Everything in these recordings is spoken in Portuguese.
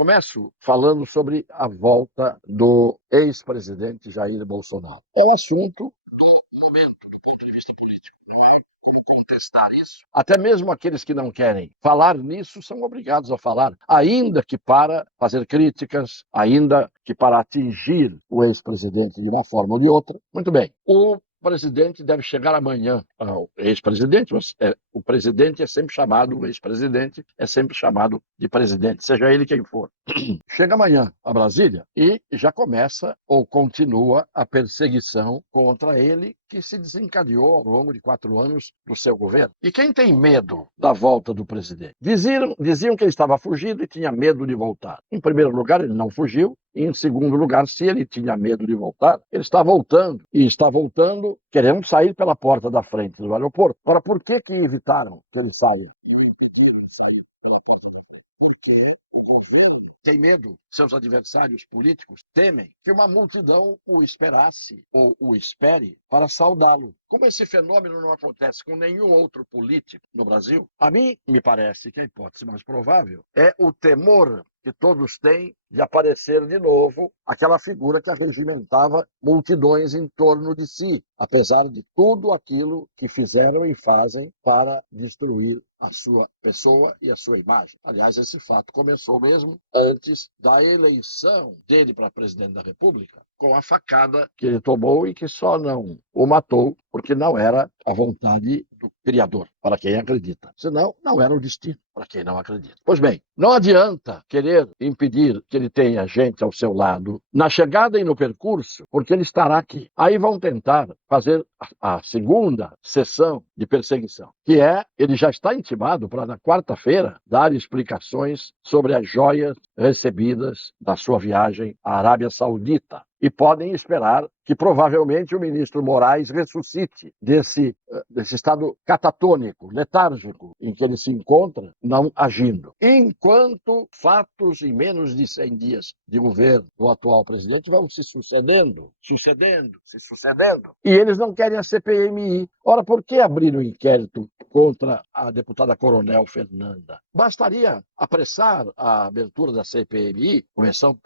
Começo falando sobre a volta do ex-presidente Jair Bolsonaro. É o assunto do momento, do ponto de vista político. Não há como contestar isso. Até mesmo aqueles que não querem falar nisso são obrigados a falar, ainda que para fazer críticas, ainda que para atingir o ex-presidente de uma forma ou de outra. Muito bem. O presidente deve chegar amanhã ao ex-presidente, mas o presidente é sempre chamado, o ex-presidente é sempre chamado de presidente, seja ele quem for. Chega amanhã a Brasília e já começa ou continua a perseguição contra ele, que se desencadeou ao longo de 4 anos do seu governo. E quem tem medo da volta do presidente? Diziam que ele estava fugido e tinha medo de voltar. Em primeiro lugar, ele não fugiu. Em segundo lugar, se ele tinha medo de voltar, ele está voltando. E está voltando querendo sair pela porta da frente do aeroporto. Agora, por que evitaram que ele saia? E o impediram de sair pela porta da frente? Porque o governo tem medo, seus adversários políticos temem que uma multidão o esperasse ou o espere para saudá-lo. Como esse fenômeno não acontece com nenhum outro político no Brasil, a mim me parece que a hipótese mais provável é o temor que todos têm de aparecer de novo aquela figura que arregimentava multidões em torno de si, apesar de tudo aquilo que fizeram e fazem para destruir a sua pessoa e a sua imagem. Aliás, esse fato começou mesmo antes da eleição dele para presidente da República, com a facada que ele tomou e que só não o matou porque não era a vontade do Criador, para quem acredita. Senão, não era o destino, para quem não acredita. Pois bem, não adianta querer impedir que ele tenha gente ao seu lado na chegada e no percurso, porque ele estará aqui. Aí vão tentar fazer a segunda sessão de perseguição, que é, ele já está intimado para na quarta-feira dar explicações sobre as joias recebidas da sua viagem à Arábia Saudita. E podem esperar que provavelmente o ministro Moraes ressuscite desse estado catatônico, letárgico, em que ele se encontra, não agindo. Enquanto fatos em menos de 100 dias de governo do atual presidente vão se sucedendo. E eles não querem a CPMI. Ora, por que abrir um inquérito contra a deputada Coronel Fernanda? Bastaria apressar a abertura da CPMI,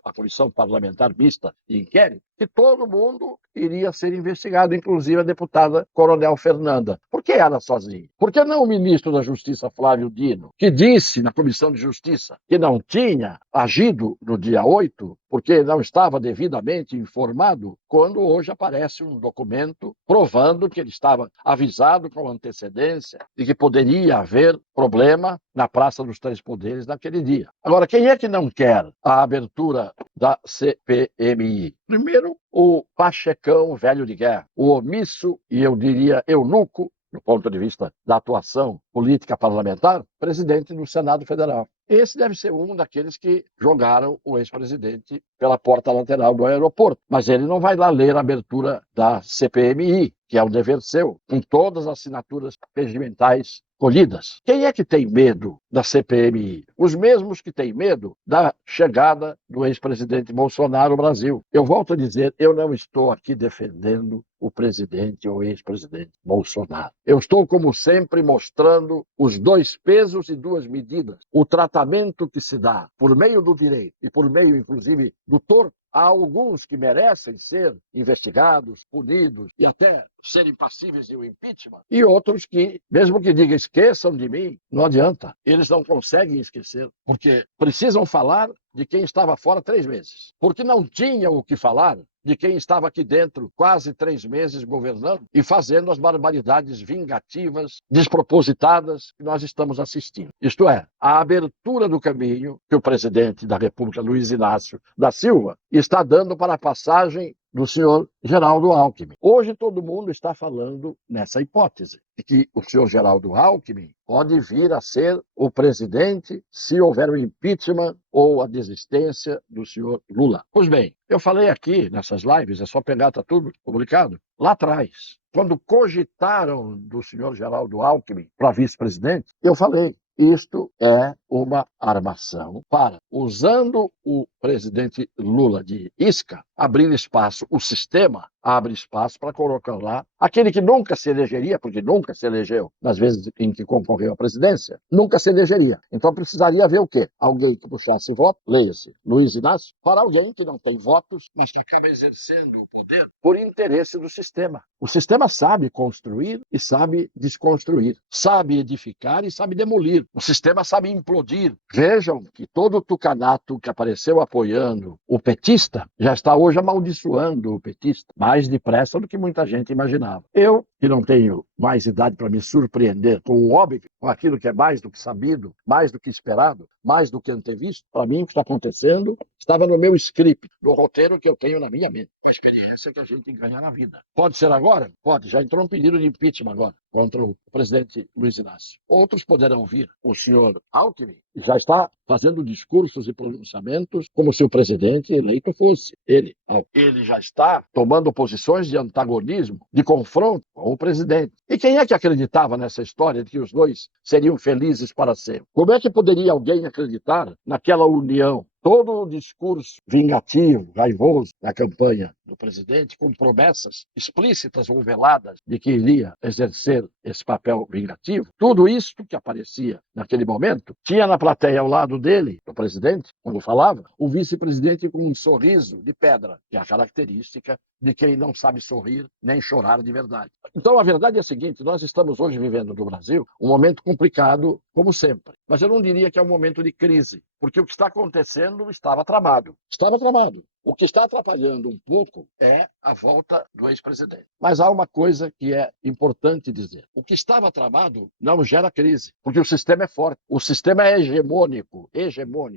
a Comissão Parlamentar Mista de Inquérito, que todo mundo iria ser investigado, inclusive a deputada Coronel Fernanda. Por que ela sozinha? Por que não o ministro da Justiça, Flávio Dino, que disse na Comissão de Justiça que não tinha agido no dia 8, porque não estava devidamente informado, quando hoje aparece um documento provando que ele estava avisado com antecedência de que poderia haver problema na Praça dos Três Poderes naquele dia. Agora, quem é que não quer a abertura da CPMI? Primeiro, o Pachecão velho de guerra, o omisso e eu diria eunuco, do ponto de vista da atuação política parlamentar, presidente do Senado Federal. Esse deve ser um daqueles que jogaram o ex-presidente pela porta lateral do aeroporto. Mas ele não vai lá ler a abertura da CPMI, que é um dever seu, com todas as assinaturas regimentais colhidas. Quem é que tem medo da CPMI? Os mesmos que têm medo da chegada do ex-presidente Bolsonaro ao Brasil. Eu volto a dizer, eu não estou aqui defendendo o presidente ou ex-presidente Bolsonaro. Eu estou, como sempre, mostrando os dois pesos e duas medidas. O tratamento que se dá por meio do direito e por meio, inclusive, do torto. Há alguns que merecem ser investigados, punidos e até serem passíveis de um impeachment. E outros que, mesmo que digam esqueçam de mim, não adianta. Eles não conseguem esquecer, porque precisam falar de quem estava fora 3 meses. Porque não tinham o que falar de quem estava aqui dentro quase 3 meses governando e fazendo as barbaridades vingativas, despropositadas que nós estamos assistindo. Isto é, a abertura do caminho que o presidente da República, Luiz Inácio da Silva, está dando para a passagem do senhor Geraldo Alckmin. Hoje todo mundo está falando nessa hipótese, de que o senhor Geraldo Alckmin pode vir a ser o presidente se houver o impeachment ou a desistência do senhor Lula. Pois bem, eu falei aqui nessas lives, é só pegar, está tudo publicado, lá atrás, quando cogitaram do senhor Geraldo Alckmin para vice-presidente, eu falei, isto é uma armação para, usando o presidente Lula de isca, abrir espaço, o sistema abre espaço para colocar lá aquele que nunca se elegeria, porque nunca se elegeu nas vezes em que concorreu à presidência, nunca se elegeria. Então precisaria haver o quê? Alguém que puxasse voto, leia-se Luiz Inácio, para alguém que não tem votos, mas que acaba exercendo o poder por interesse do sistema. O sistema sabe construir e sabe desconstruir, sabe edificar e sabe demolir. O sistema sabe implodir. Vejam que todo o tucanato que apareceu apoiando o petista já está hoje amaldiçoando o petista, mais depressa do que muita gente imaginava. Eu, que não tenho mais idade para me surpreender com o óbvio, com aquilo que é mais do que sabido, mais do que esperado, mais do que antevisto, para mim o que está acontecendo estava no meu script, no roteiro que eu tenho na minha mente. A experiência que a gente tem que ganhar na vida. Pode ser agora? Pode. Já entrou um pedido de impeachment agora contra o presidente Luiz Inácio. Outros poderão vir. O senhor Alckmin já está fazendo discursos e pronunciamentos como se o presidente eleito fosse ele. Ele já está tomando posições de antagonismo, de confronto com o presidente. E quem é que acreditava nessa história de que os dois seriam felizes para sempre? Como é que poderia alguém acreditar naquela união? Todo o discurso vingativo, raivoso da campanha do presidente, com promessas explícitas ou veladas de que iria exercer esse papel vingativo, tudo isso que aparecia naquele momento, tinha na plateia ao lado dele, do presidente, quando falava, o vice-presidente com um sorriso de pedra, que é a característica de quem não sabe sorrir nem chorar de verdade. Então, a verdade é a seguinte, nós estamos hoje vivendo no Brasil um momento complicado, como sempre. Mas eu não diria que é um momento de crise, porque o que está acontecendo estava tramado. Estava tramado. O que está atrapalhando um pouco é a volta do ex-presidente. Mas há uma coisa que é importante dizer. O que estava tramado não gera crise, porque o sistema é forte. O sistema é hegemônico.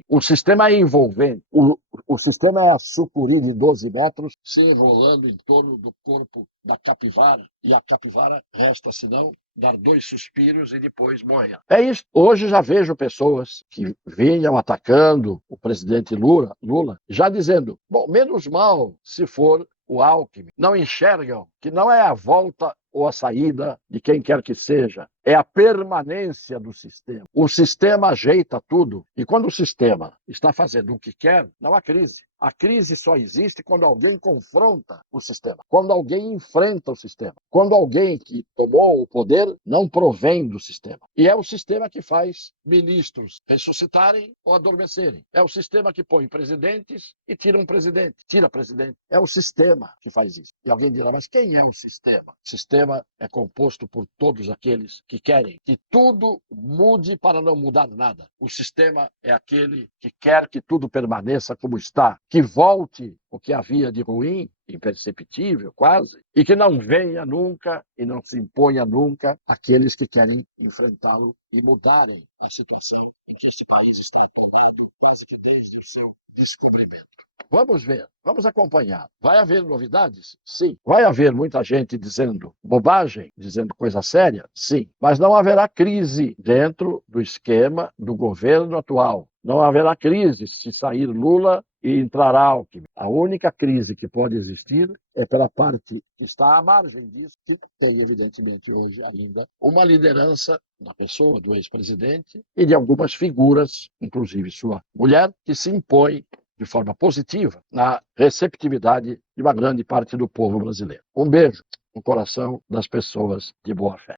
O sistema é envolvente. O sistema é a sucuri de 12 metros se enrolando em torno do corpo da capivara. E a capivara resta, senão, dar 2 suspiros e depois morrer. É isso. Hoje já vejo pessoas que vinham atacando o presidente Lula já dizendo, bom, menos mal se for o Alckmin. Não enxergam que não é a volta ou a saída de quem quer que seja, é a permanência do sistema. O sistema ajeita tudo e quando o sistema está fazendo o que quer, não há crise. A crise só existe quando alguém confronta o sistema, quando alguém enfrenta o sistema, quando alguém que tomou o poder não provém do sistema. E é o sistema que faz ministros ressuscitarem ou adormecerem. É o sistema que põe presidentes e tira presidente. É o sistema que faz isso. E alguém dirá, mas quem é o sistema? O sistema é composto por todos aqueles que querem que tudo mude para não mudar nada. O sistema é aquele que quer que tudo permaneça como está, que volte o que havia de ruim, imperceptível quase, e que não venha nunca e não se imponha nunca aqueles que querem enfrentá-lo e mudarem a situação em que esse país está atolado quase que desde o seu descobrimento. Vamos ver, vamos acompanhar. Vai haver novidades? Sim. Vai haver muita gente dizendo bobagem, dizendo coisa séria? Sim. Mas não haverá crise dentro do esquema do governo atual. Não haverá crise se sair Lula e entrar Alckmin. A única crise que pode existir é pela parte que está à margem disso, que tem, evidentemente, hoje ainda uma liderança na pessoa do ex-presidente e de algumas figuras, inclusive sua mulher, que se impõe de forma positiva na receptividade de uma grande parte do povo brasileiro. Um beijo no coração das pessoas de boa fé.